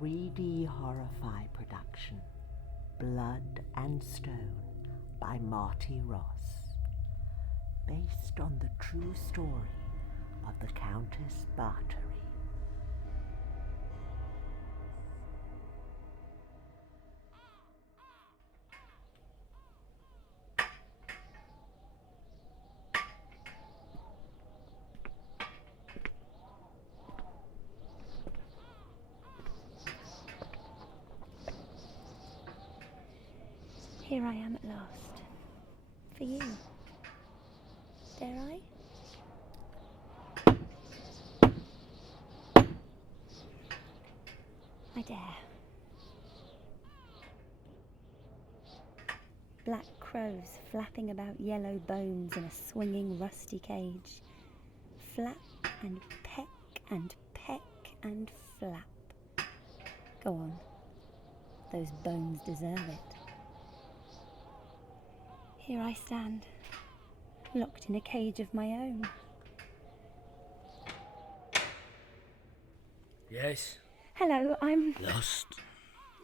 3D horror-fi production, Blood and Stone by Marty Ross, based on the true story of the Countess Bathory. Here I am at last. For you. Dare I? I dare. Black crows flapping about yellow bones in a swinging rusty cage. Flap and peck and peck and flap. Go on. Those bones deserve it. Here I stand, locked in a cage of my own. Yes? Hello, I'm... Lost?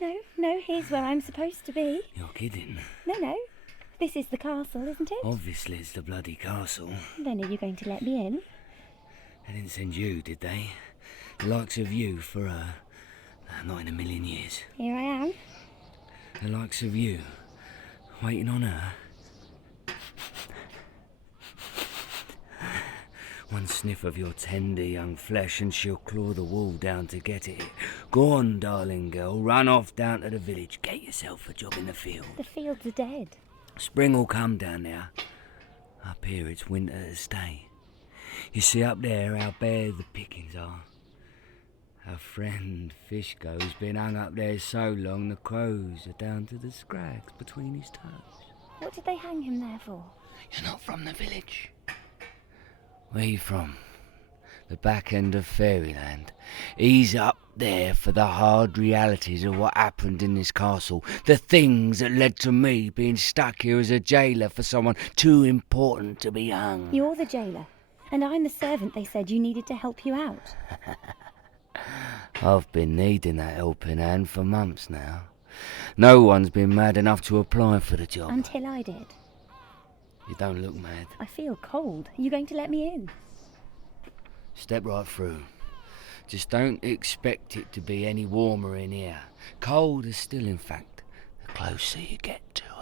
No, here's where I'm supposed to be. You're kidding. No, this is the castle, isn't it? Obviously it's the bloody castle. Then are you going to let me in? They didn't send you, did they? The likes of you for, not in a million years. Here I am. The likes of you, waiting on her. One sniff of your tender young flesh and she'll claw the wall down to get it. Go on, darling girl, run off down to the village. Get yourself a job in the field. The fields are dead. Spring will come down there. Up here it's winter to stay. You see up there how bare the pickings are. Our friend Fishgo's been hung up there so long the crows are down to the scrags between his toes. What did they hang him there for? You're not from the village. Where you from? The back end of fairyland. He's up there for the hard realities of what happened in this castle. The things that led to me being stuck here as a jailer for someone too important to be hung. You're the jailer, and I'm the servant they said you needed to help you out. I've been needing that helping hand for months now. No one's been mad enough to apply for the job. Until I did. You don't look mad. I feel cold. Are you going to let me in? Step right through. Just don't expect it to be any warmer in here. Colder still, in fact, the closer you get to her.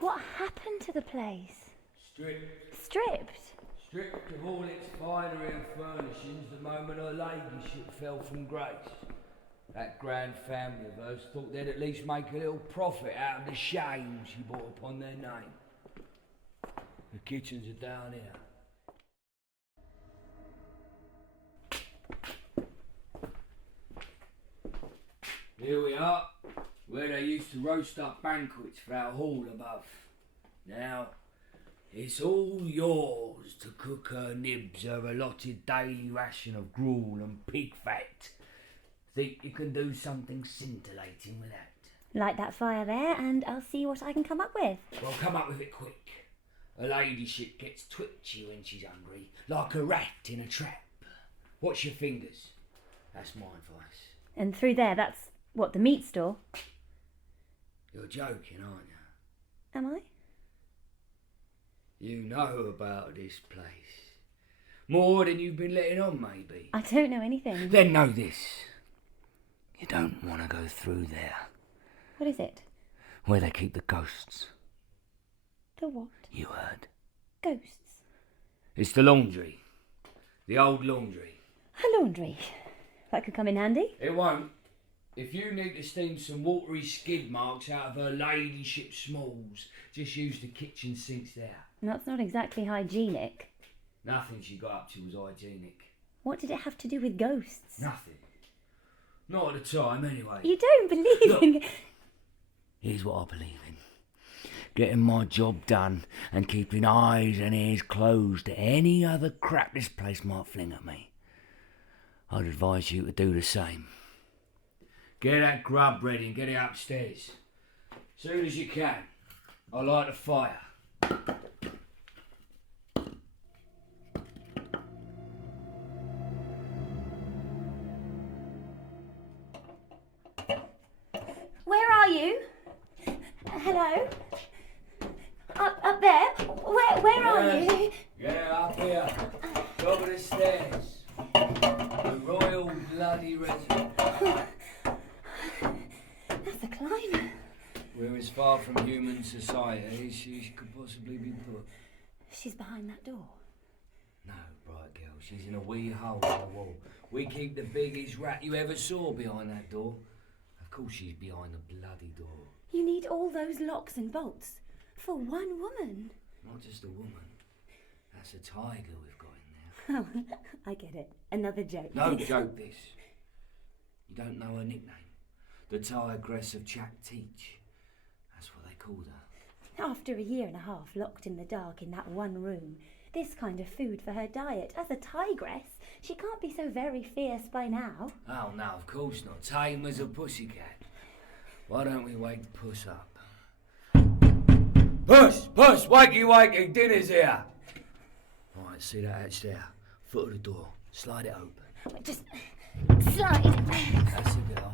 What happened to the place? Stripped. Stripped? Stripped of all its finery and furnishings the moment her ladyship fell from grace. That grand family of hers thought they'd at least make a little profit out of the shame she brought upon their name. The kitchens are down here. Here we are, where they used to roast up banquets for our hall above. Now, it's all yours to cook her nibs her allotted daily ration of gruel and pig fat. Think you can do something scintillating with that? Light that fire there and I'll see what I can come up with. Well, come up with it quick. Her ladyship gets twitchy when she's hungry, like a rat in a trap. Watch your fingers. That's my advice. And through there, that's, what, the meat store? You're joking, aren't you? Am I? You know about this place. More than you've been letting on, maybe. I don't know anything. Then know this. You don't want to go through there. What is it? Where they keep the ghosts. The what? You heard. Ghosts. It's the laundry. The old laundry. A laundry. That could come in handy. It won't. If you need to steam some watery skid marks out of her ladyship's smalls, just use the kitchen sinks there. That's not exactly hygienic. Nothing she got up to was hygienic. What did it have to do with ghosts? Nothing. Not at the time, anyway. You don't believe in... Here's what I believe in. getting my job done and keeping eyes and ears closed to any other crap this place might fling at me. I'd advise you to do the same. Get that grub ready and get it upstairs. Soon as you can. I light a fire. Where are you? Hello? Up there? Where are you? Yeah, up here. Top of the stairs. The Royal Bloody Residence. That's a climb. We're as far from human society as she could possibly be put. She's behind that door. No, bright girl, she's in a wee hole in the wall. We keep the biggest rat you ever saw behind that door. Of course she's behind the bloody door. You need all those locks and bolts for one woman. Not just a woman. That's a tiger we've got in there. Oh, I get it. Another joke. No joke, this. You don't know her nickname? The Tigress of Chak Teach. That's what they called her. After a year and a half locked in the dark in that one room, this kind of food for her diet, as a tigress, she can't be so very fierce by now. Oh, no, of course not. Tame as a pussycat. Why don't we wake Puss up? Puss! Puss! Wakey, wakey! Dinner's here! Right, see that hatch there? Foot of the door. Slide it open. Just slide. That's a girl.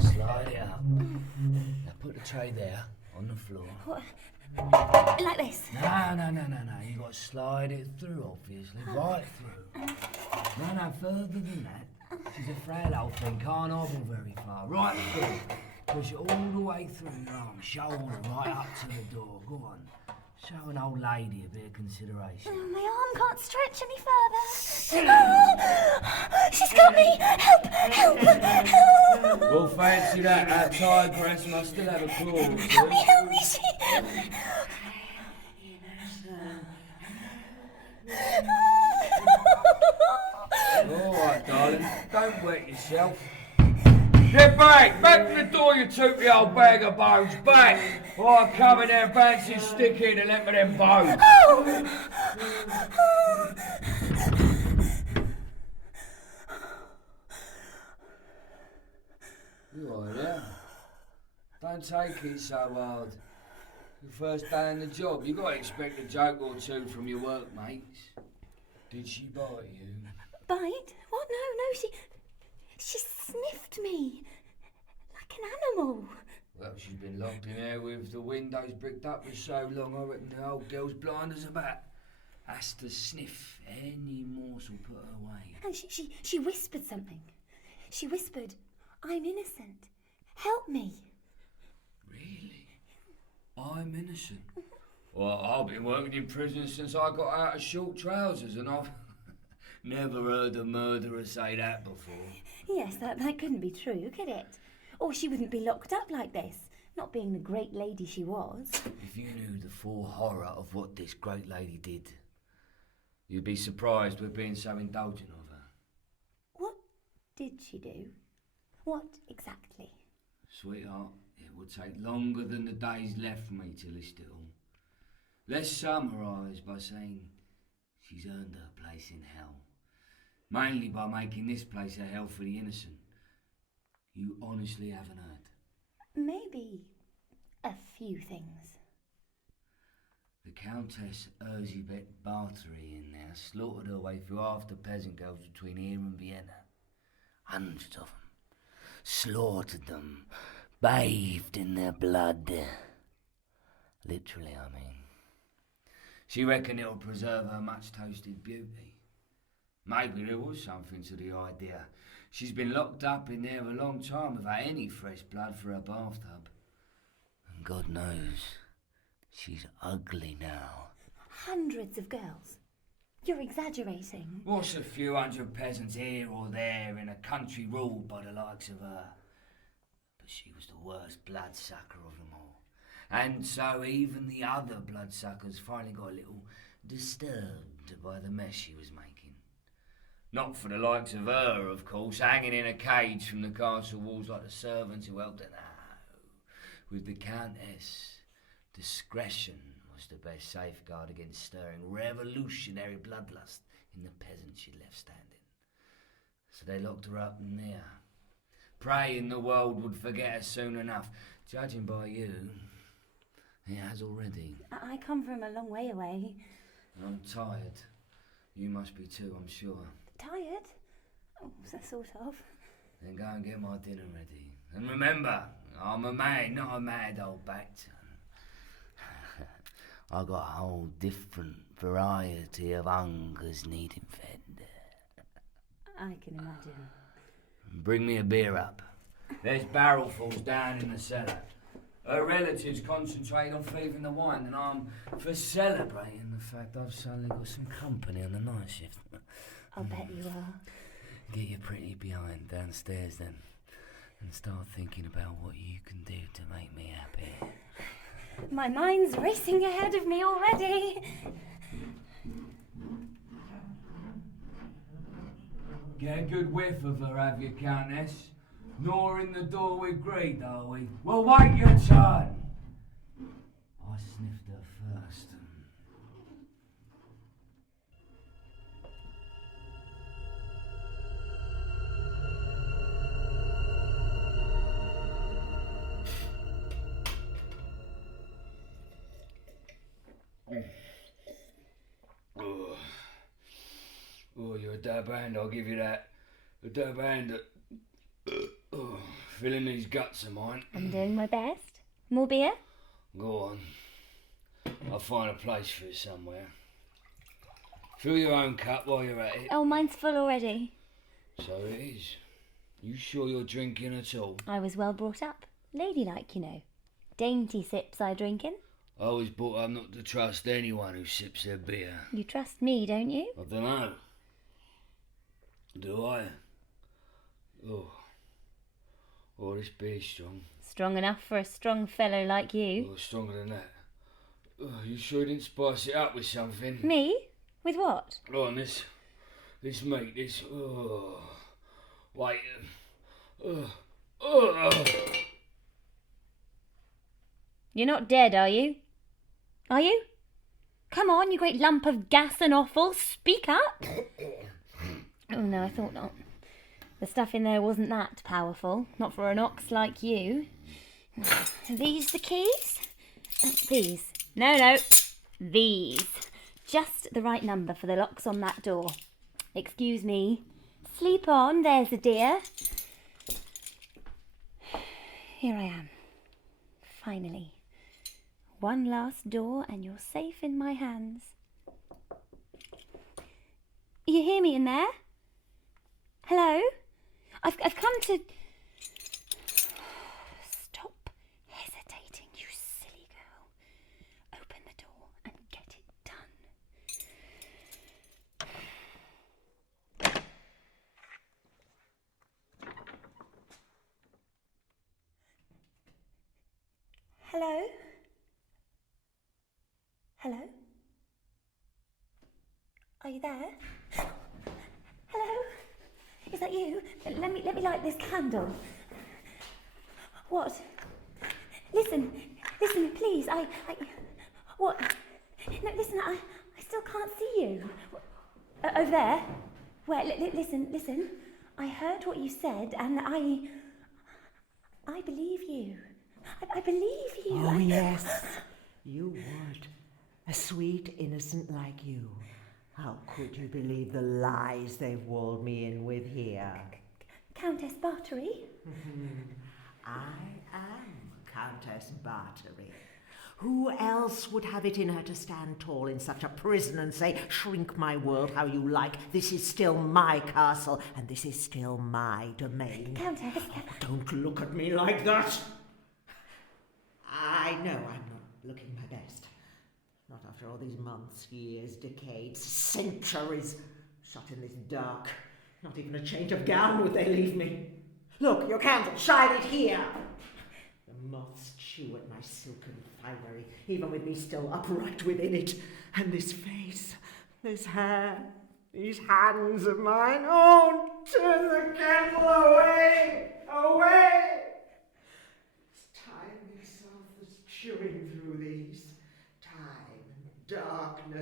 Slide it up. Now put the tray there, on the floor. What? Like this? No. You got to slide it through, obviously. Right through. No, further than that. She's a frail old thing, can't hobble very far. Right through. Push it all the way through your arm, shoulder right up to the door. Go on. Show an old lady a bit of consideration. Oh, my arm can't stretch any further. Oh, she's got me! Help! Well, fancy that. Our tigress must still have a claw. Help me! All right, darling. Don't wet yourself. Get back! Back to the door, you tootly old bag of bones! Back! Or I'll come in there and fancy stick in and let me them bones! You all right, yeah? Don't take it so hard. Your first day in the job, you got to expect a joke or two from your workmates. Did she bite you? Bite? What? No, she sniffed me. Like an animal. Well, she's been locked in there with the windows bricked up for so long, I reckon the old girl's blind as a bat. Has to sniff any morsel put her way. And she whispered something. She whispered, "I'm innocent. Help me." Really? I'm innocent? Well, I've been working in prison since I got out of short trousers, and I've never heard a murderer say that before. Yes, that couldn't be true, could it? Or she wouldn't be locked up like this, not being the great lady she was. If you knew the full horror of what this great lady did, you'd be surprised we're being so indulgent of her. What did she do? What exactly? Sweetheart, it would take longer than the days left for me to list it all. Let's summarise by saying she's earned her place in hell. Mainly by making this place a hell for the innocent. You honestly haven't heard? Maybe a few things. The Countess Elizabeth Bathory in there slaughtered her way through half the peasant girls between here and Vienna. Hundreds of them. Slaughtered them. Bathed in their blood. Literally, I mean. She reckoned it'll preserve her much-toasted beauty. Maybe there was something to the idea. She's been locked up in there a long time without any fresh blood for her bathtub. And God knows, she's ugly now. Hundreds of girls. You're exaggerating. What's a few hundred peasants here or there in a country ruled by the likes of her? But she was the worst bloodsucker of them all. And so even the other bloodsuckers finally got a little disturbed by the mess she was making. Not for the likes of her, of course, hanging in a cage from the castle walls like the servants who helped her. No, with the Countess Discretion was the best safeguard against stirring revolutionary bloodlust in the peasants she left standing. So they locked her up in there, praying the world would forget her soon enough. Judging by you, it has already. I come from a long way away. I'm tired. You must be too, I'm sure. Tired? Oh, sort of. Then go and get my dinner ready. And remember, I'm a man, not a mad old bacton. I got a whole different variety of hungers needing fed. I can imagine. Bring me a beer up. There's barrelfuls down in the cellar. Her relatives concentrate on thieving the wine, and I'm for celebrating the fact I've suddenly got some company on the night shift. I'll bet you are. Get your pretty behind downstairs then, and start thinking about what you can do to make me happy. My mind's racing ahead of me already. Get a good whiff of her, have you, Countess? Gnawing the door with greed, are we? Well, wait your turn! I sniffed her first. Oh, you're a dab hand, I'll give you that. A dab hand at filling these guts of mine. I'm doing my best. More beer? Go on. I'll find a place for it somewhere. Fill your own cup while you're at it. Oh, mine's full already. So it is. You sure you're drinking at all? I was well brought up. Ladylike, you know. Dainty sips I drink in. I was brought up not to trust anyone who sips their beer. You trust me, don't you? I don't know. Do I? Oh, this beer's strong. Strong enough for a strong fellow like you. Oh, stronger than that. Oh, you sure you didn't spice it up with something? Me? With what? Oh, and this meat, this... Oh, wait. You're not dead, are you? Are you? Come on, you great lump of gas and offal, speak up! Oh no, I thought not. The stuff in there wasn't that powerful, not for an ox like you. Are these the keys? These. No, these. Just the right number for the locks on that door. Excuse me. Sleep on, there's a dear. Here I am. Finally. One last door and you're safe in my hands. You hear me in there? Hello? I've come to... Stop hesitating, you silly girl. Open the door and get it done. Hello? Hello? Are you there? Hello? Is that you? Let me light this candle. What? Listen, please. What? No, listen. I still can't see you. Over there. Where? Listen. I heard what you said, and I believe you. I believe you. Oh yes, you would. A sweet innocent like you. How could you believe the lies they've walled me in with here? Countess Bathory? I am Countess Bathory. Who else would have it in her to stand tall in such a prison and say, shrink my world how you like, this is still my castle, and this is still my domain? Countess... Oh, don't look at me like that! I know I'm not looking my best. Not after all these months, years, decades, centuries, shut in this dark. Not even a change of gown would they leave me. Look, your candle, shine it here. The moths chew at my silken finery, even with me still upright within it. And this face, this hair, these hands of mine, oh, turn the candle away, away. It's time itself that's chewing through these.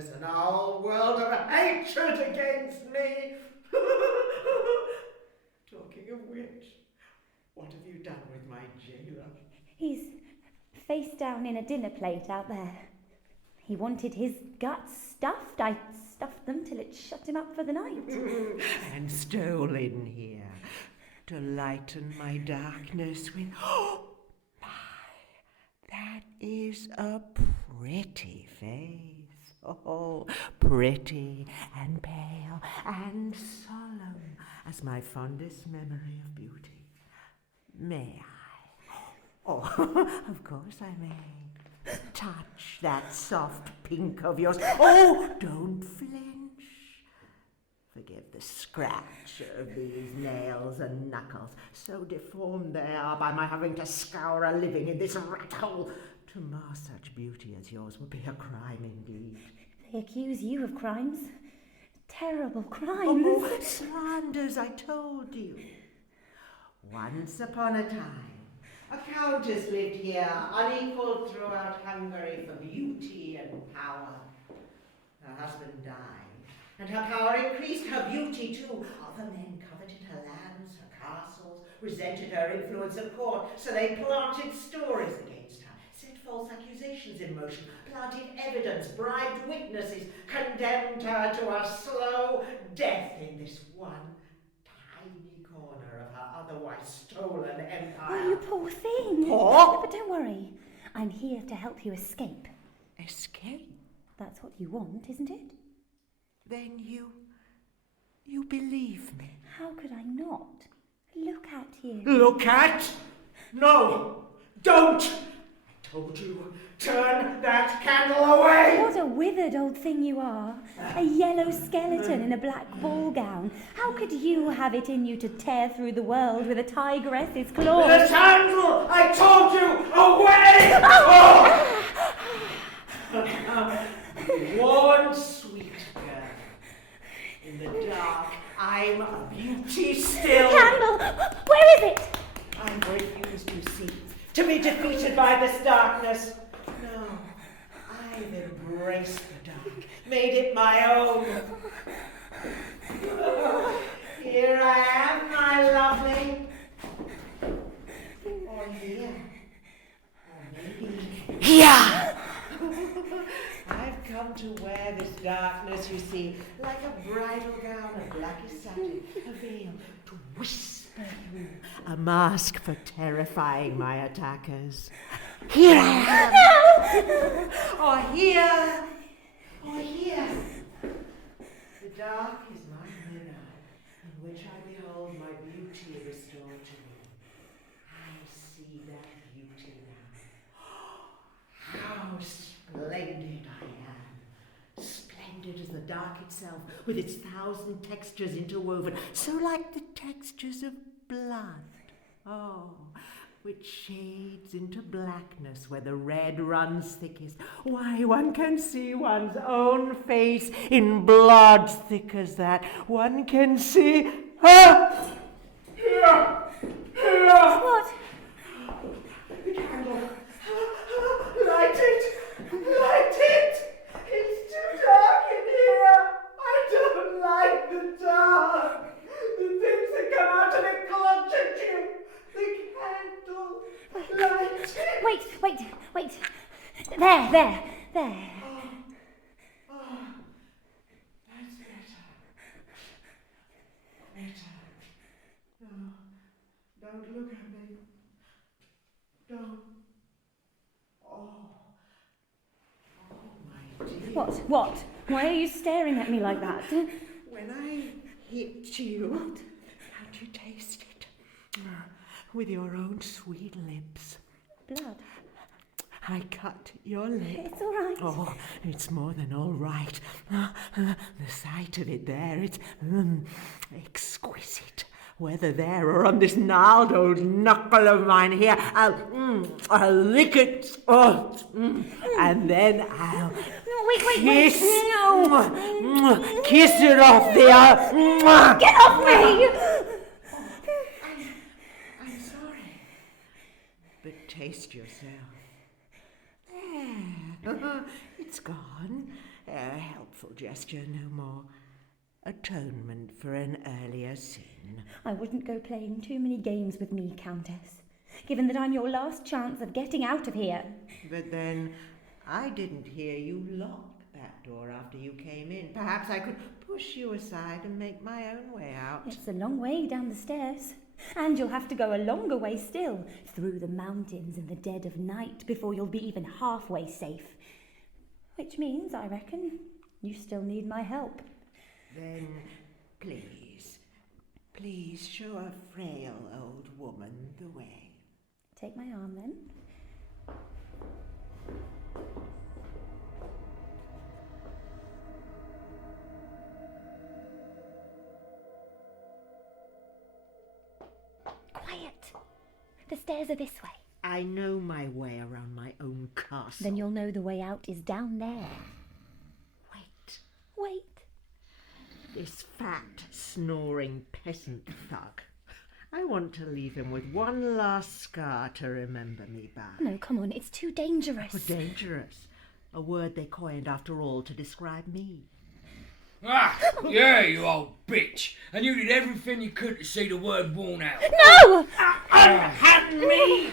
darkness and a whole world of hatred against me. Talking of which, what have you done with my jailer? He's face down in a dinner plate out there. He wanted his guts stuffed. I stuffed them till it shut him up for the night. And stole in here to lighten my darkness with... Oh, my, that is a pretty face. Oh, pretty and pale and solemn as my fondest memory of beauty. May I? Oh, of course I may. Touch that soft pink of yours. Oh, don't flinch. Forgive the scratch of these nails and knuckles. So deformed they are by my having to scour a living in this rat hole. To mar such beauty as yours would be a crime indeed. They accuse you of crimes. Terrible crimes. Oh, slanders, I told you. Once upon a time, a countess lived here, unequalled throughout Hungary for beauty and power. Her husband died, and her power increased, her beauty too. Other men coveted her lands, her castles, resented her influence at court, so they planted stories against her, set false accusations in motion, planted evidence, bribed witnesses, condemned her to a slow death in this one tiny corner of her otherwise stolen empire. Oh, you poor thing. Poor? But don't worry. I'm here to help you escape. Escape? That's what you want, isn't it? Then you believe me? How could I not? Look at you. Look at? No! Don't! I told you, turn that candle away! What a withered old thing you are. A yellow skeleton in a black ball gown. How could you have it in you to tear through the world with a tigress's claws? The candle! I told you, away! Oh! Warm, sweet girl. In the dark, I'm a beauty still. Candle! Where is it? I refuse, you see, to be defeated by this darkness. No, I've embraced the dark, made it my own. Here I am, my lovely. Or here. Or maybe here. I've come to wear this darkness, you see, like a bridal gown of blackest satin, a veil to whisper through, a mask for terrifying my attackers. Here I am! Or here! Or here! The dark is my mirror, in which I behold my beauty restored to me. I see that beauty now. How splendid I am. Splendid as the dark itself, with its 1,000 textures interwoven, so like the textures of blood. Oh, which shades into blackness where the red runs thickest. Why, one can see one's own face in blood thick as that. One can see her. Here! What? The candle. Light it! Light it! It's too dark in here! I don't like the dark! The things that come out of it clutch at you! The candle! Light it! Wait. There. Oh, that's better. No, don't look at me. Don't. Oh, my dear. What? Why are you staring at me like that? When I hit you, how'd you taste it? With your own sweet lips. Blood. I cut your lip. It's all right. Oh, it's more than all right. The sight of it there, it's exquisite. Whether there or on this gnarled old knuckle of mine here, I'll lick it. And then I'll kiss. No. Kiss it off the. Get off me! I'm sorry. But taste yourself. It's it's gone. A helpful gesture, no more. Atonement for an earlier sin. I wouldn't go playing too many games with me, Countess, given that I'm your last chance of getting out of here. But then I didn't hear you lock that door after you came in. Perhaps I could push you aside and make my own way out. It's a long way down the stairs, and you'll have to go a longer way still, through the mountains in the dead of night, before you'll be even halfway safe. Which means, I reckon, you still need my help. Then, please show a frail old woman the way. Take my arm, then. Quiet! The stairs are this way. I know my way around my own castle. Then you'll know the way out is down there. Wait. This fat, snoring peasant thug. I want to leave him with one last scar to remember me by. No, come on, it's too dangerous. Oh, dangerous. A word they coined, after all, to describe me. Ah, yeah, you old bitch. And you did everything you could to see the word worn out. No! Unhand me!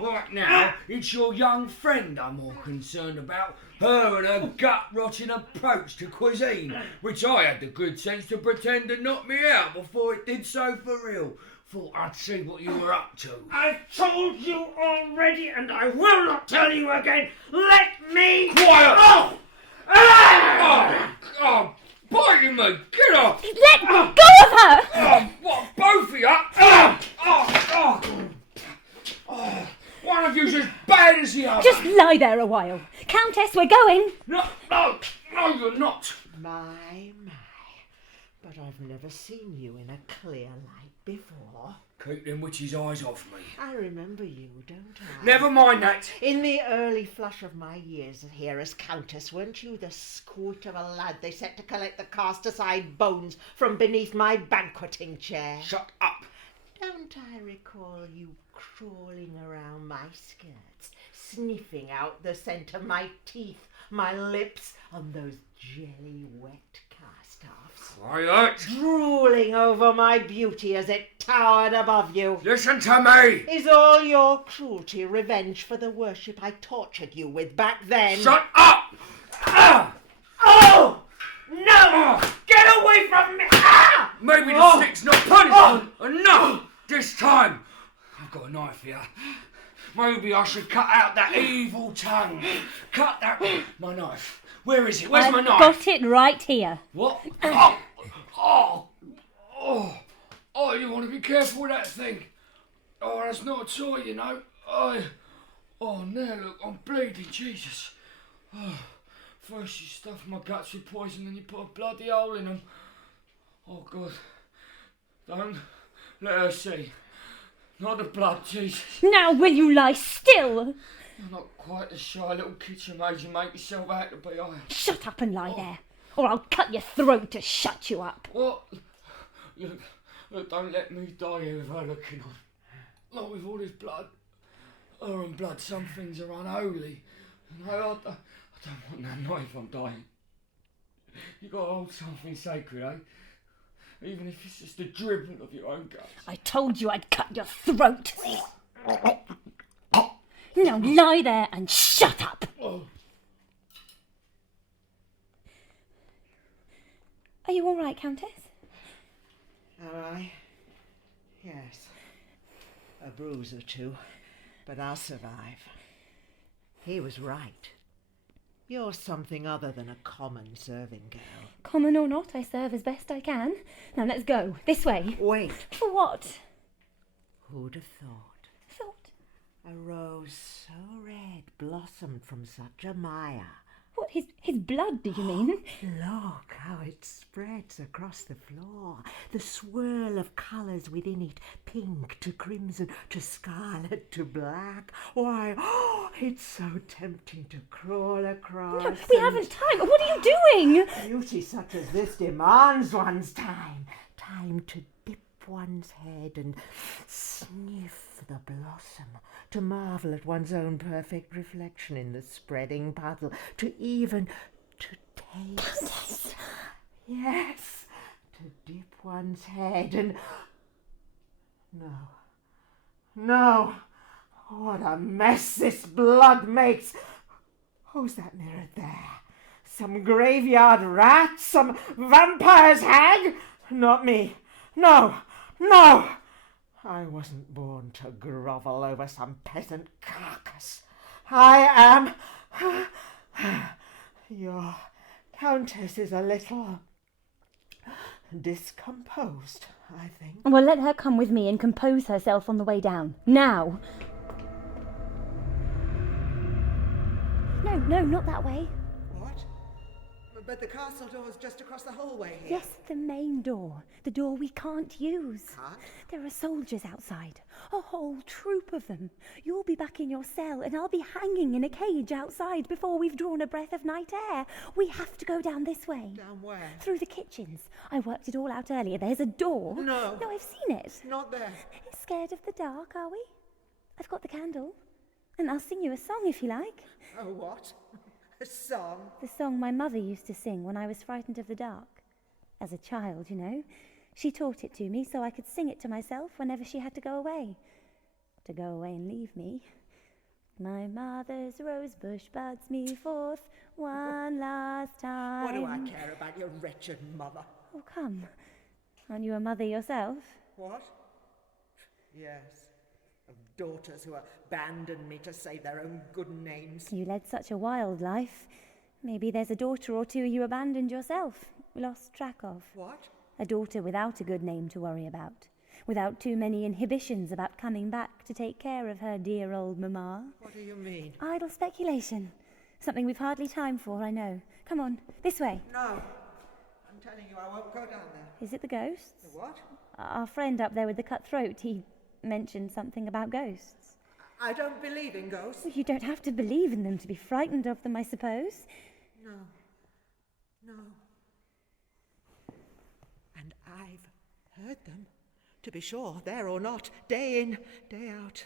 Right now, it's your young friend I'm more concerned about. Her and her gut-rotting approach to cuisine, which I had the good sense to pretend to knock me out before it did so for real. Thought I'd see what you were up to. I've told you already, and I will not tell you again. Let me... Quiet! Oh! Oh, biting me! Get off! Let go of her! What, both of you? One of you's as bad as the other. Just lie there a while. Countess, we're going. No, you're not. My. But I've never seen you in a clear light before. Keep them witches' eyes off me. I remember you, don't I? Never mind that. In the early flush of my years here as Countess, weren't you the squint of a lad they set to collect the cast-aside bones from beneath my banqueting chair? Shut up. Don't I recall you crawling around my skirts, sniffing out the scent of my teeth, my lips, on those jelly-wet cast-offs? Quiet. Drooling over my beauty as it towered above you. Listen to me. Is all your cruelty revenge for the worship I tortured you with back then? Shut up. Oh! No! Get away from me! Maybe the stick's not punishment enough this time. I've got a knife here. Maybe I should cut out that evil tongue. Cut that... My knife. Where is it? Where's my knife? Got it right here. What? Oh, you want to be careful with that thing. Oh, that's not a toy, you know. Oh, now look, I'm bleeding, Jesus. Oh, first you stuff my guts with poison, then you put a bloody hole in them. Oh, God. Don't let her see. Not the blood, Jesus. Now will you lie still? You're not quite the shy little kitchen maid you make yourself out to be, are you? Shut up and lie there, or I'll cut your throat to shut you up. What? Look, don't let me die here with her looking on. Not with all this blood. Her and blood, some things are unholy. No, I don't want that knife, I'm dying. You got to hold something sacred, eh? Even if it's just a dribble of your own guts. I told you I'd cut your throat. Now lie there and shut up. Oh. Are you all right, Countess? Am I? Yes. A bruise or two, but I'll survive. He was right. You're something other than a common serving girl. Common or not, I serve as best I can. Now let's go. This way. Wait. For what? Who'd have thought? Thought. A rose so red blossomed from such a mire. What, his blood, do you mean? Look how it spreads across the floor. The swirl of colours within it, pink to crimson to scarlet to black. Why, it's so tempting to crawl across. No, we haven't time. What are you doing? Beauty such as this demands one's time. Time to dip one's head and sniff for the blossom, to marvel at one's own perfect reflection in the spreading puddle, to taste. Yes, to dip one's head and... No, what a mess this blood makes. Who's that mirror there? Some graveyard rat? Some vampire's hag? Not me. No. I wasn't born to grovel over some peasant carcass. I am... Your Countess is a little discomposed, I think. Well, let her come with me and compose herself on the way down. Now! No, not that way. What? But the castle door's just across the hallway here. Yes, the main door. The door we can't use. Can't? There are soldiers outside. A whole troop of them. You'll be back in your cell and I'll be hanging in a cage outside before we've drawn a breath of night air. We have to go down this way. Down where? Through the kitchens. I worked it all out earlier. There's a door. No, I've seen it. not there. Scared of the dark, are we? I've got the candle. And I'll sing you a song if you like. Oh, what? A song? The song my mother used to sing when I was frightened of the dark. As a child, you know. She taught it to me so I could sing it to myself whenever she had to go away. To go away and leave me. My mother's rose bush buds me forth one last time. What do I care about your wretched mother? Oh, come. Aren't you a mother yourself? What? Yes. Of daughters who abandoned me to save their own good names. You led such a wild life. Maybe there's a daughter or two you abandoned yourself, lost track of. What? A daughter without a good name to worry about, without too many inhibitions about coming back to take care of her dear old mamma. What do you mean? Idle speculation. Something we've hardly time for, I know. Come on, this way. No. I'm telling you, I won't go down there. Is it the ghosts? The what? Our friend up there with the cut throat, he mentioned something about ghosts. I don't believe in ghosts. Well, you don't have to believe in them to be frightened of them, I suppose. No. And I've heard them, to be sure, there or not, day in, day out.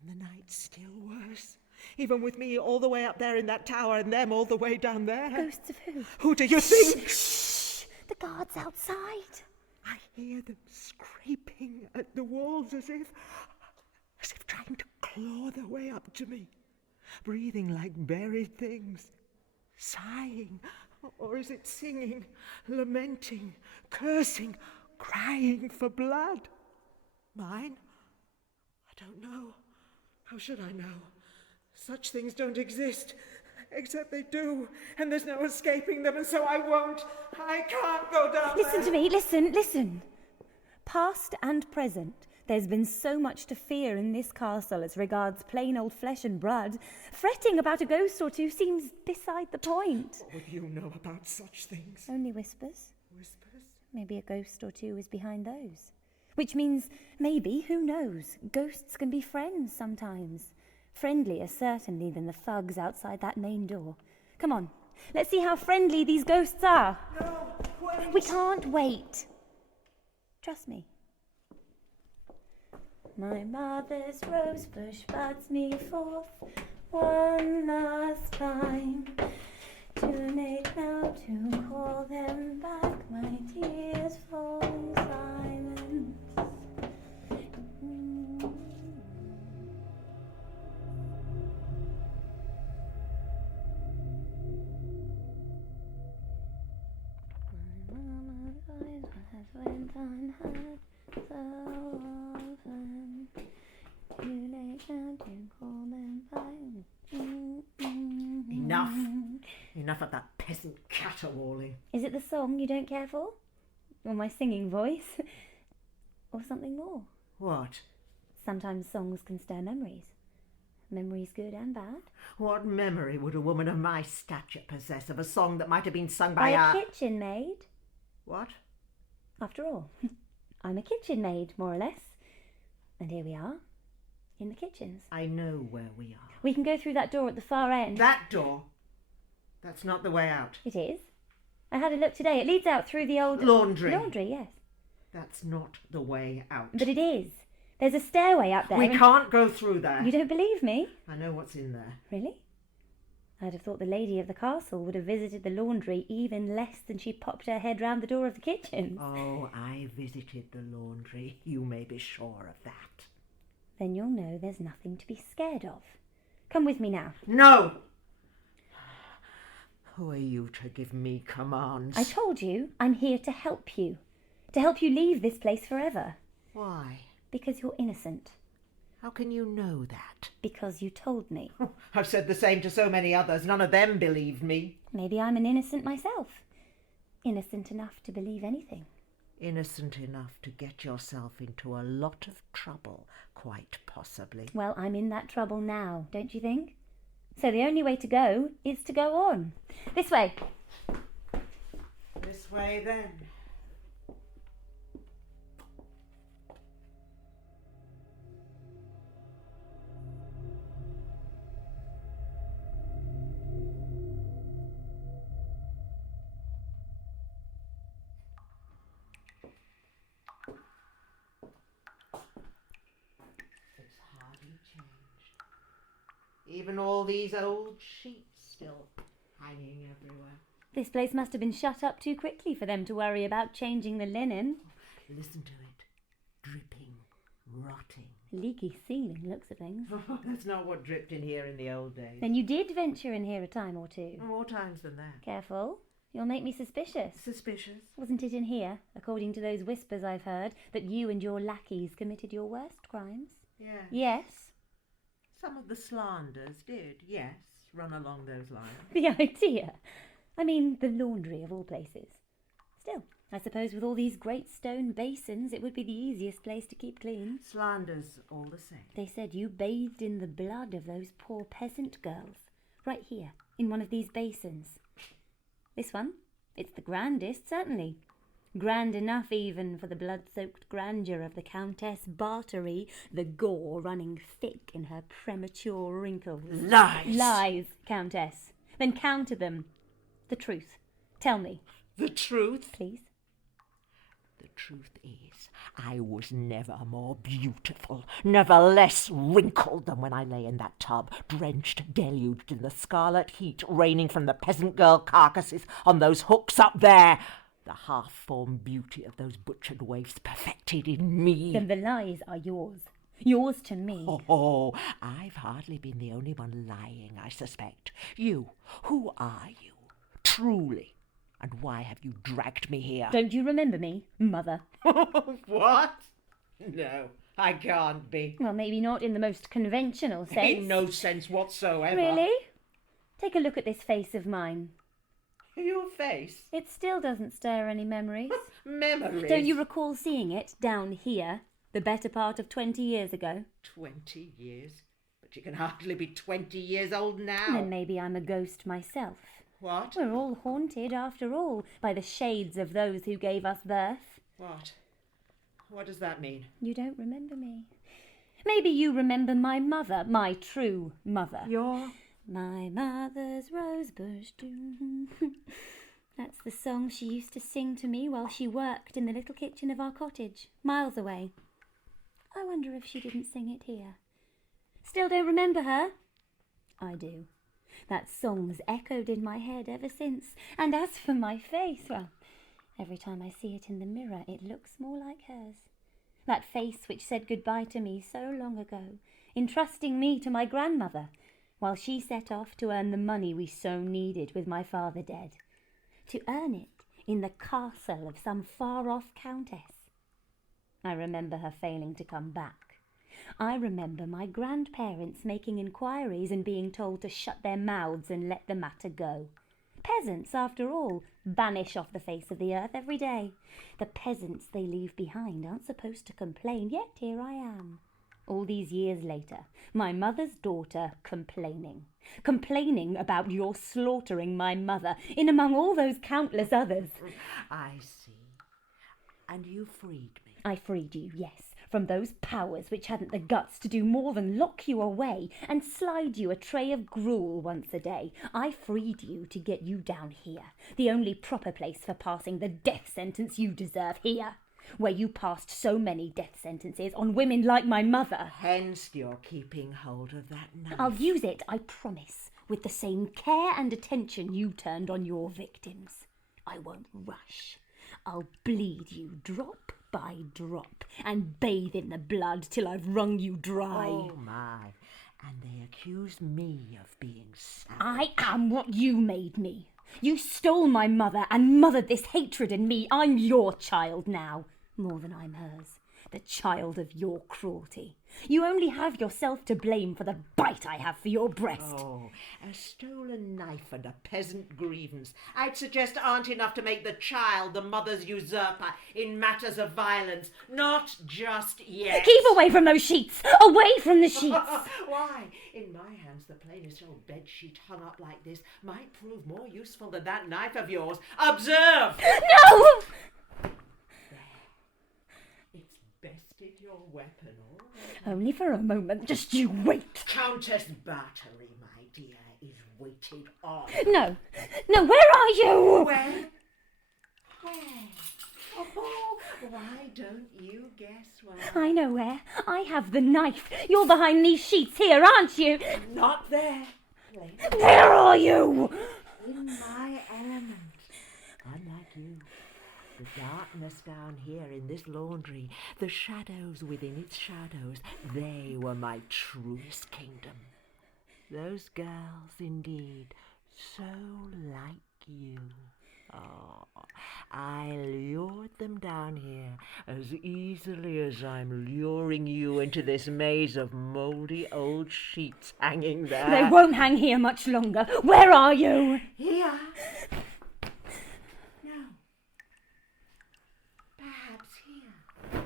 And the night's still worse. Even with me all the way up there in that tower and them all the way down there. Ghosts of who? Who do you think? Shh! The guards outside. I hear them scraping at the walls as if trying to claw their way up to me. Breathing like buried things. Sighing. Or is it singing, lamenting, cursing, crying for blood? Mine? I don't know. How should I know? Such things don't exist. Except they do. And there's no escaping them, and so I won't. I can't go down there. Listen to me. Listen. Past and present. There's been so much to fear in this castle as regards plain old flesh and blood. Fretting about a ghost or two seems beside the point. What would you know about such things? Only whispers. Whispers? Maybe a ghost or two is behind those. Which means, maybe, who knows, ghosts can be friends sometimes. Friendlier, certainly, than the thugs outside that main door. Come on, let's see how friendly these ghosts are. No, wait. We can't wait. Trust me. My mother's rose bush buds me forth one last time. Too late now to call them back, my tears fall in silence. My mama's eyes went on her so often. Too late now to call them back. Enough of that peasant caterwauling. Is it the song you don't care for? Or my singing voice? Or something more? What? Sometimes songs can stir memories. Memories good and bad. What memory would a woman of my stature possess of a song that might have been sung By by a kitchen maid. What? After all, I'm a kitchen maid, more or less. And here we are, in the kitchens. I know where we are. We can go through that door at the far end. That door? That's not the way out. It is. I had a look today. It leads out through the old... Laundry. Laundry, yes. That's not the way out. But it is. There's a stairway up there. We can't go through there. You don't believe me? I know what's in there. Really? I'd have thought the lady of the castle would have visited the laundry even less than she popped her head round the door of the kitchen. Oh, I visited the laundry. You may be sure of that. Then you'll know there's nothing to be scared of. Come with me now. No! Who are you to give me commands? I told you I'm here to help you. To help you leave this place forever. Why? Because you're innocent. How can you know that? Because you told me. I've said the same to so many others. None of them believed me. Maybe I'm an innocent myself. Innocent enough to believe anything. Innocent enough to get yourself into a lot of trouble, quite possibly. Well, I'm in that trouble now, don't you think? So the only way to go is to go on. This way. This way, then. Even all these old sheets still hanging everywhere. This place must have been shut up too quickly for them to worry about changing the linen. Listen to it. Dripping, rotting. Leaky ceiling, looks of things. That's not what dripped in here in the old days. Then you did venture in here a time or two. More times than that. Careful. You'll make me suspicious. Suspicious? Wasn't it in here, according to those whispers I've heard, that you and your lackeys committed your worst crimes? Yeah. Yes. Some of the slanders did, yes, run along those lines. The idea. I mean, the laundry of all places. Still, I suppose with all these great stone basins, it would be the easiest place to keep clean. Slanders all the same. They said you bathed in the blood of those poor peasant girls. Right here, in one of these basins. This one, it's the grandest, certainly. Grand enough even for the blood-soaked grandeur of the Countess Bathory, the gore running thick in her premature wrinkles. Lies! Lies, Countess. Then counter them. The truth. Tell me. The truth? Please. The truth is, I was never more beautiful, never less wrinkled than when I lay in that tub, drenched, deluged in the scarlet heat raining from the peasant girl carcasses on those hooks up there. The half-formed beauty of those butchered waifs perfected in me. Then the lies are yours. Yours to me. Oh, I've hardly been the only one lying, I suspect. You, who are you, truly? And why have you dragged me here? Don't you remember me, Mother? What? No, I can't be. Well, maybe not in the most conventional sense. In no sense whatsoever. Really? Take a look at this face of mine. Your face? It still doesn't stir any memories. Memories? Don't you recall seeing it down here, the better part of 20 years ago? 20 years? But you can hardly be 20 years old now. Then maybe I'm a ghost myself. What? We're all haunted, after all, by the shades of those who gave us birth. What? What does that mean? You don't remember me. Maybe you remember my mother, my true mother. Your? My mother's rosebush. That's the song she used to sing to me while she worked in the little kitchen of our cottage, miles away. I wonder if she didn't sing it here. Still don't remember her? I do. That song's echoed in my head ever since. And as for my face, well, every time I see it in the mirror, it looks more like hers. That face which said goodbye to me so long ago, entrusting me to my grandmother, while she set off to earn the money we so needed with my father dead. To earn it in the castle of some far-off countess. I remember her failing to come back. I remember my grandparents making inquiries and being told to shut their mouths and let the matter go. Peasants, after all, vanish off the face of the earth every day. The peasants they leave behind aren't supposed to complain, yet here I am. All these years later, my mother's daughter complaining about your slaughtering my mother, in among all those countless others. I see. And you freed me. I freed you, yes, from those powers which hadn't the guts to do more than lock you away and slide you a tray of gruel once a day. I freed you to get you down here, the only proper place for passing the death sentence you deserve here. where you passed so many death sentences on women like my mother. Hence you're keeping hold of that knife. I'll use it, I promise, with the same care and attention you turned on your victims. I won't rush. I'll bleed you drop by drop and bathe in the blood till I've wrung you dry. Oh, my. And they accuse me of being savage. I am what you made me. You stole my mother and mothered this hatred in me. I'm your child now, more than I'm hers. The child of your cruelty. You only have yourself to blame for the bite I have for your breast. Oh, a stolen knife and a peasant grievance, I'd suggest, aren't enough to make the child the mother's usurper in matters of violence. Not just yet. Keep away from those sheets! Away from the sheets! Why? In my hands, the plainest old bed sheet hung up like this might prove more useful than that knife of yours. Observe! No! It's bested your weapon already. Only for a moment. Just you wait. Countess Bathory, my dear, is waited on. No. No, where are you? Where? Oh, why don't you guess where? I know where. I have the knife. You're behind these sheets here, aren't you? Not there. Lady. Where are you? In my element. Unlike you. The darkness down here in this laundry, the shadows within its shadows, they were my truest kingdom. Those girls, indeed, so like you. Oh, I lured them down here as easily as I'm luring you into this maze of mouldy old sheets hanging there. They won't hang here much longer. Where are you? Here. No. Perhaps here.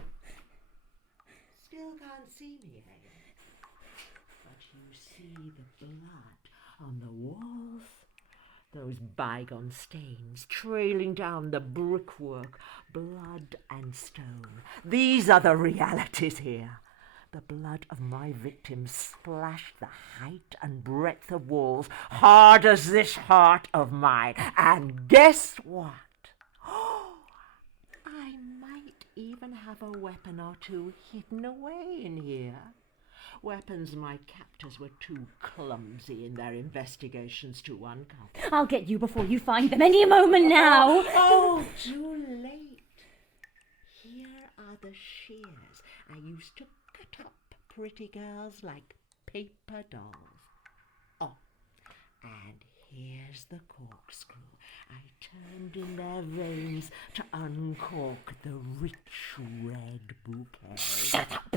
Still can't see me, eh? But you see the blood on the walls. Those bygone stains trailing down the brickwork, blood and stone. These are the realities here. The blood of my victims splashed the height and breadth of walls, hard as this heart of mine. And guess what? Oh, I might even have a weapon or two hidden away in here. Weapons my captors were too clumsy in their investigations to uncover. I'll get you before you find them any moment now. Oh, too late. Here are the shears I used to cut up pretty girls like paper dolls. Oh, and here's the corkscrew I turned in their veins to uncork the rich red bouquet. Shut up.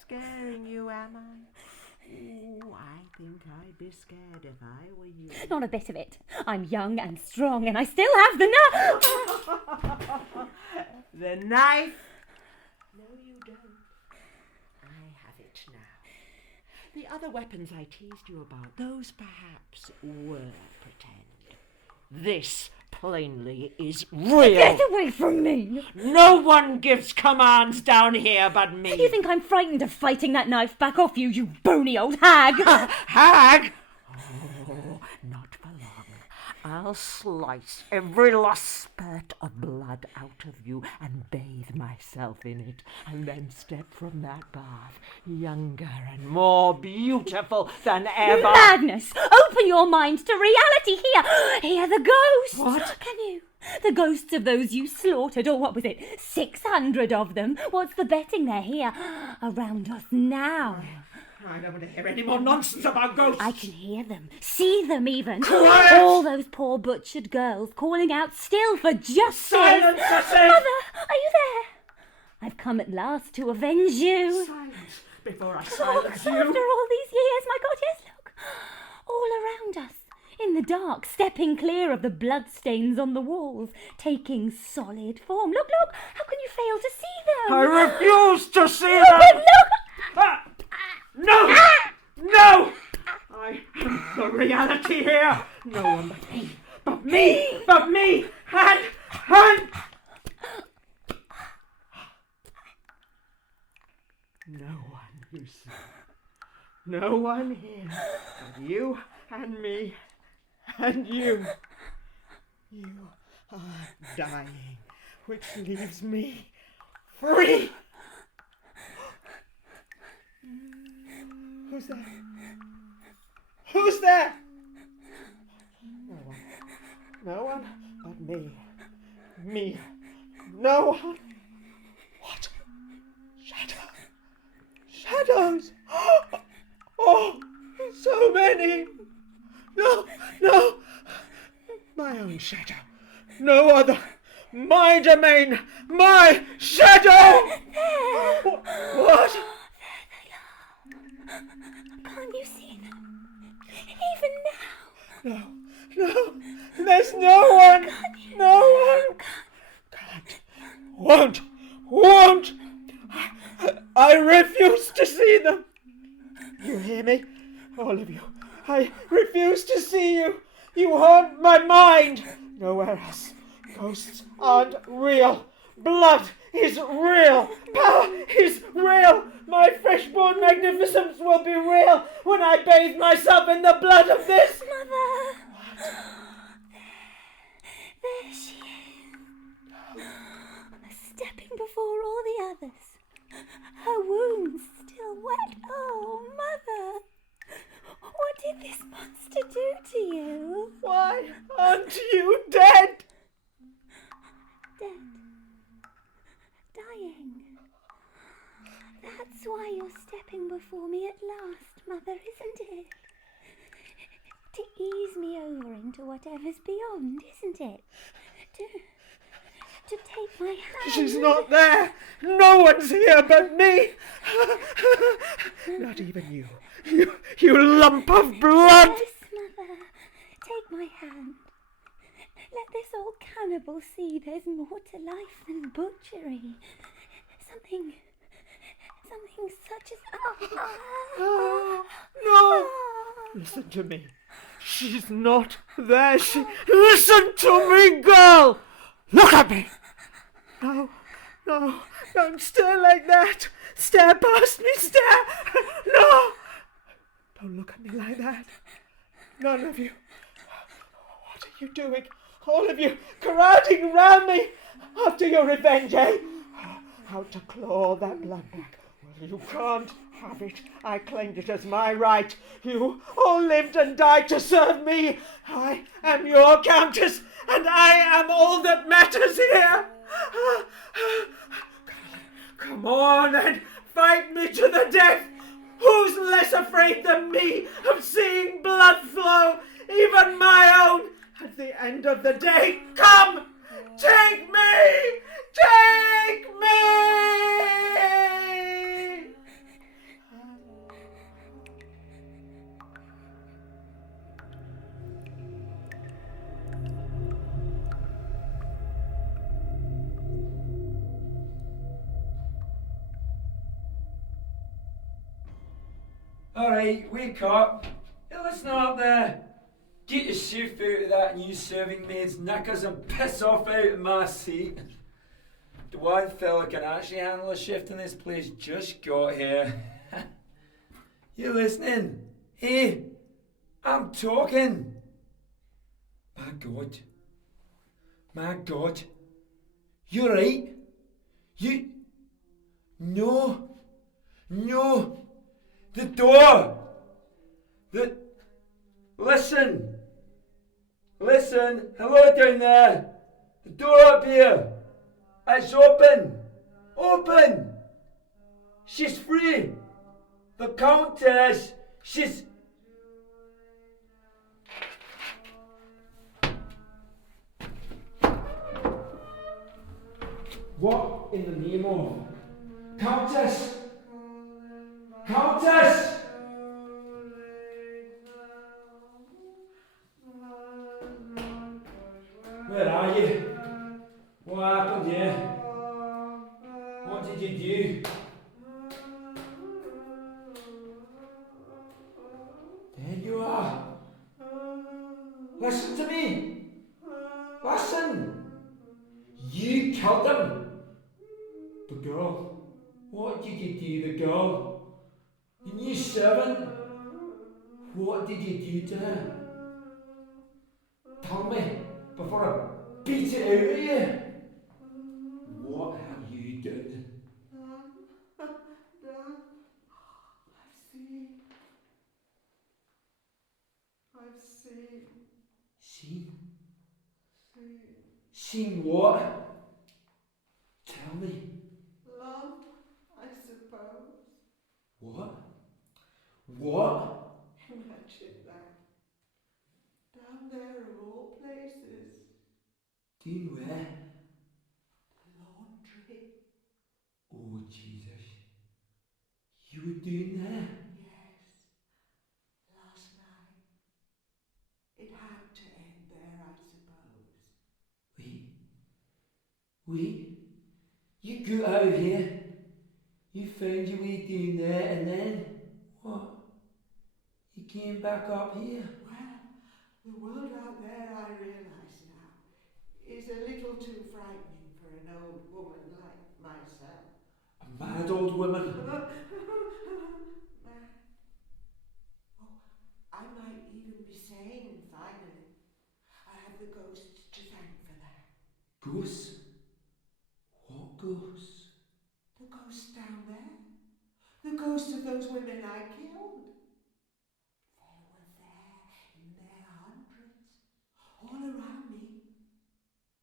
Scaring you, am I? Ooh, I think I'd be scared if I were you. Not a bit of it. I'm young and strong and I still have the knife. The knife? No, you don't. I have it now. The other weapons I teased you about, those perhaps were pretend. This, plainly, is real. Get away from me. No one gives commands down here but me. You think I'm frightened of fighting that knife back off you, you bony old hag? Hag? Oh, not for long. I'll slice every last spurt of blood out of you and bathe myself in it, and then step from that bath, younger and more beautiful than ever. Madness! Open your mind to reality here. Hear the ghosts. What? Can you? The ghosts of those you slaughtered, or what was it? 600 of them. What's the betting they're here around us now? I don't want to hear any more nonsense about ghosts. I can hear them, see them even. Quiet! All those poor butchered girls calling out still for justice. Silence, I say! Mother, are you there? I've come at last to avenge you. Silence before I Oh, silence after you. all these years, my God, yes, look. All around us, in the dark, stepping clear of the bloodstains on the walls, taking solid form. Look, look, how can you fail to see them? I refuse to see Look, them. look! Ah! No! No! I am the reality here. No one but me. But me! But me! And... No one, you see. No one here but you and me and you. You are dying which leaves me free. Who's there? Who's there? No one. No one but me. Me. No one. What? Shadows. Oh, so many. No. My own shadow. No other. My domain. My shadow. What? There they are. Can't you see them? Even now. No. There's no one. No one. Can't. Won't. I refuse to see them. You hear me? All of you. I refuse to see you. You haunt my mind. Nowhere else. Ghosts aren't real. Blood is real. Power is real. My freshborn magnificence will be real when I bathe myself in the blood of this. Mother! What? There she is. Stepping before all the others. Her wounds still wet. Oh, Mother! What did this monster do to you? Why aren't you dead? Dead. Dying. That's why you're stepping before me at last, Mother, isn't it? To ease me over into whatever's beyond, isn't it? To take my hand. She's not there. No one's here but me. Not even you. You lump of blood. Yes, Mother. Take my hand. Let this old cannibal see there's more to life than butchery. Something such as... No. Listen to me. She's not there. Listen to me, girl. Look at me. No. Don't stare like that. Stare past me. Stare. No. Don't look at me like that. None of you. What are you doing? All of you crowding round me after your revenge, eh? How to claw that blood back. Well, you can't have it. I claimed it as my right. You all lived and died to serve me. I am your Countess, and I am all that matters here. Come on and fight me to the death. Who's less afraid than me of seeing blood flow, even my own, at the end of the day? Come! Take me! Take me! Alright, wake up. Hey, listen up there. Get your shift out of that new serving maid's knickers and piss off out of my seat. The one fella can actually handle a shift in this place just got here. You listening? Hey, I'm talking. My God. You're right. No. The door! Listen! Hello down there! The door up here! It's open! She's free! The Countess! She's... What in the name of... Countess! Where are you? What happened here? What did you do? There you are. Listen to me. Listen. You killed him. The girl. What did you do, the girl? The new servant. What did you do to her? Tell me before I beat it out of you. what have you done? Done. I've seen. Seen? Seen. Seen what? Tell me. Love, I suppose. What? What? Imagine that. Down there of all places. Doing where? The laundry. Oh, Jesus. You were doing there? Yes. Last night. It had to end there, I suppose. Wait. You got out of here. You found your way down there and then, what? You came back up here? Well, the world out there, I realise now, is a little too frightening for an old woman like myself. A mad old woman? Mad. Oh, I might even be sane finally. I have the ghosts to thank for that. Ghosts? What ghosts? The ghosts down there. The ghosts of those women I killed. They were there in their hundreds, all around me.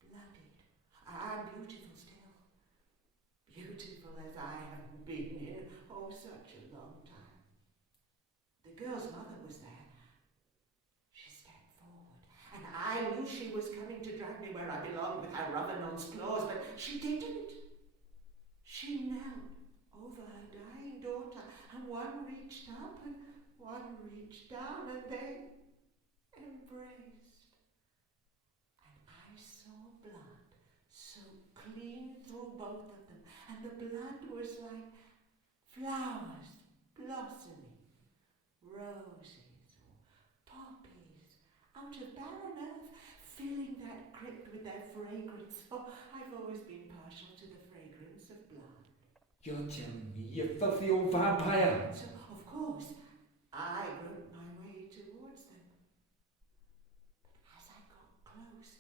Bloodied and beautiful still. Beautiful as I haven't been in, oh, such a long time. The girl's mother was there. She stepped forward, and I knew she was coming to drag me where I belonged with her Ravenon's claws, but she didn't. She knelt over her dying daughter, and one reached up and one reached down, and they embraced. And I saw blood so clean through both of them, and the blood was like flowers blossoming, roses or poppies out of barren earth, filling that crypt with their fragrance. Oh, I've always been partial to the fragrance of blood. You're telling me, you filthy old vampire! So, of course, I groped my way towards them. But as I got close,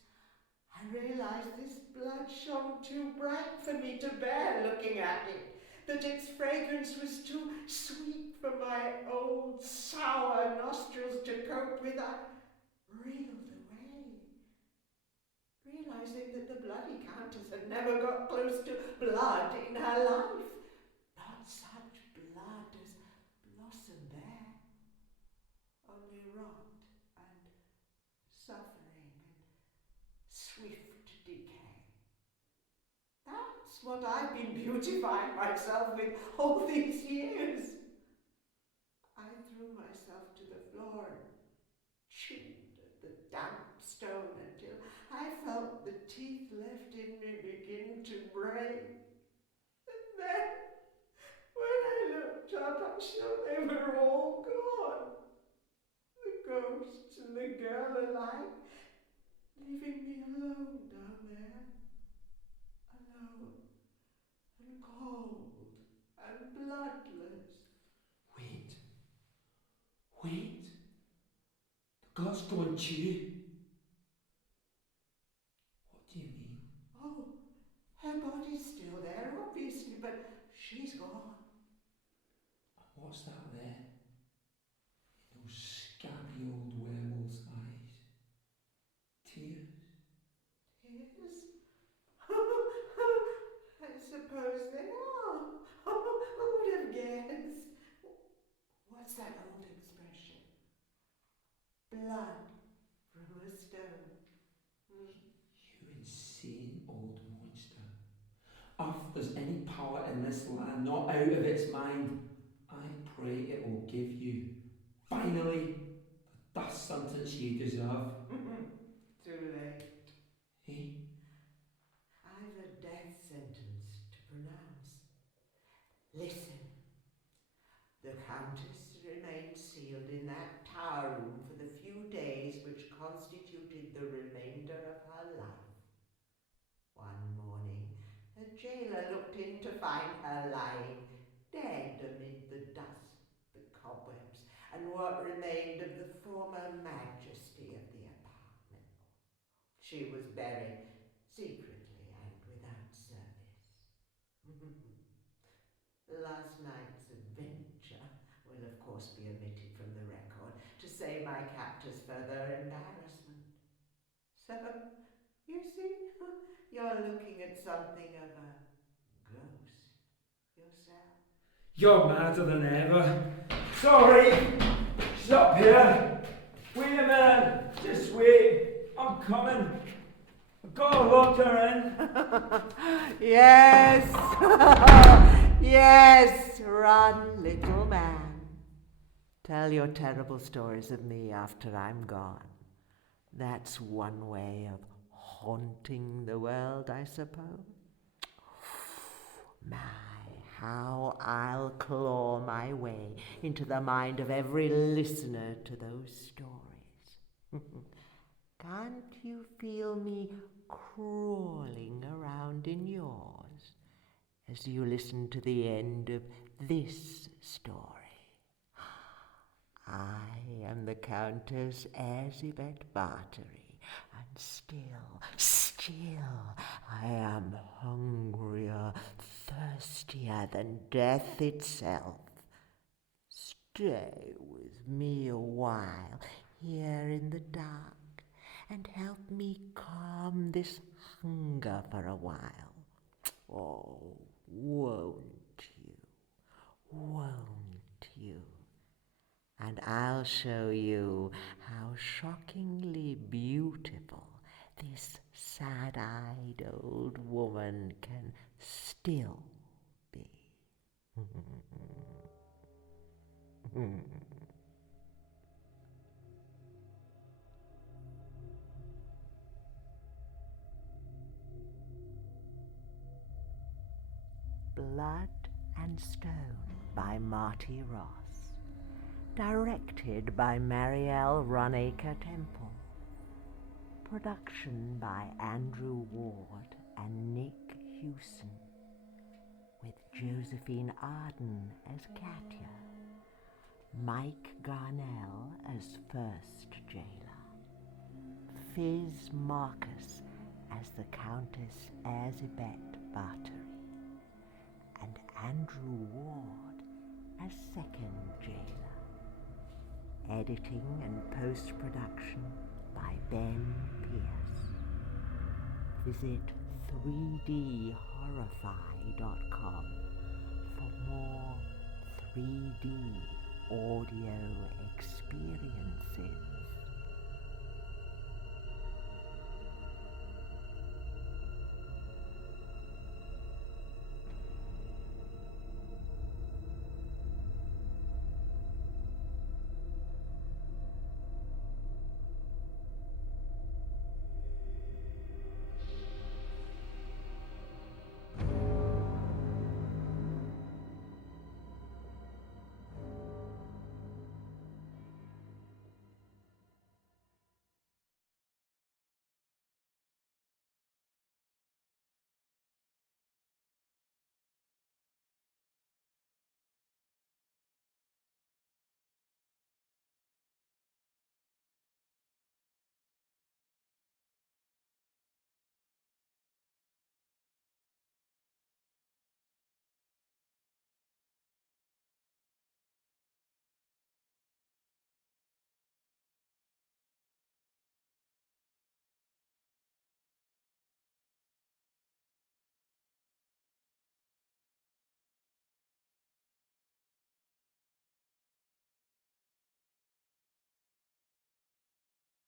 I realised this blood shone too bright for me to bear looking at it, that its fragrance was too sweet for my old sour nostrils to cope with. I reeled away, realising that the bloody Countess had never got close to blood in her life. Not such blood as blossomed there, only rot and suffering and swift decay. That's what I've been beautifying myself with all these years. I threw myself to the floor and chewed at the damp stone until I felt the teeth left in me begin to break. And then, when I looked up, I'm sure they were all gone. The ghosts and the girl alike, leaving me alone down there. Alone and cold and bloodless. Wait. The girl's gone too. What do you mean? Oh, her body's still there, obviously, but she's gone. And what's that there? In those scabby old werewolf's eyes? Tears? Tears? I suppose they are. Who would have guessed? What's that old expression? Blood from a stone. You insane old monster. If there's any power in this land not out of its mind, I pray it will give you, finally, the death sentence you deserve. Too late. Eh? I've a death sentence to pronounce. Listen. The Countess remained sealed in that tower room for the few days which constituted the remainder of her life. One morning, the jailer looked in to find her lying dead amid the dust, the cobwebs, and what remained of the former majesty of the apartment. She was buried secretly and without service. last night's adventure will of course be omitted from the record to save my captors further embarrassment. So, you see, you're looking at something of a ghost yourself. You're madder than ever. Sorry, stop here. Wait a minute, just wait. I'm coming. I've got to lock her in. Yes, yes, run, little man. Tell your terrible stories of me after I'm gone. That's one way of haunting the world, I suppose. My, how I'll claw my way into the mind of every listener to those stories. Can't you feel me crawling around in yours as you listen to the end of this story? I am the Countess Elizabeth Bathory, and still, I am hungrier, thirstier than death itself. Stay with me a while here in the dark, and help me calm this hunger for a while. Oh, won't you? Won't you? And I'll show you how shockingly beautiful this sad-eyed old woman can still be. Blood and Stone by Marty Ross. Directed by Marielle Runacre Temple. Production by Andrew Ward and Nick Hewson, with Josephine Arden as Katya, Mike Garnell as first jailer, Fizz Marcus as the Countess Elizabeth Bathory, and Andrew Ward as second jailer. Editing and post-production by Ben Pierce. Visit 3dhorrify.com for more 3D audio experiences.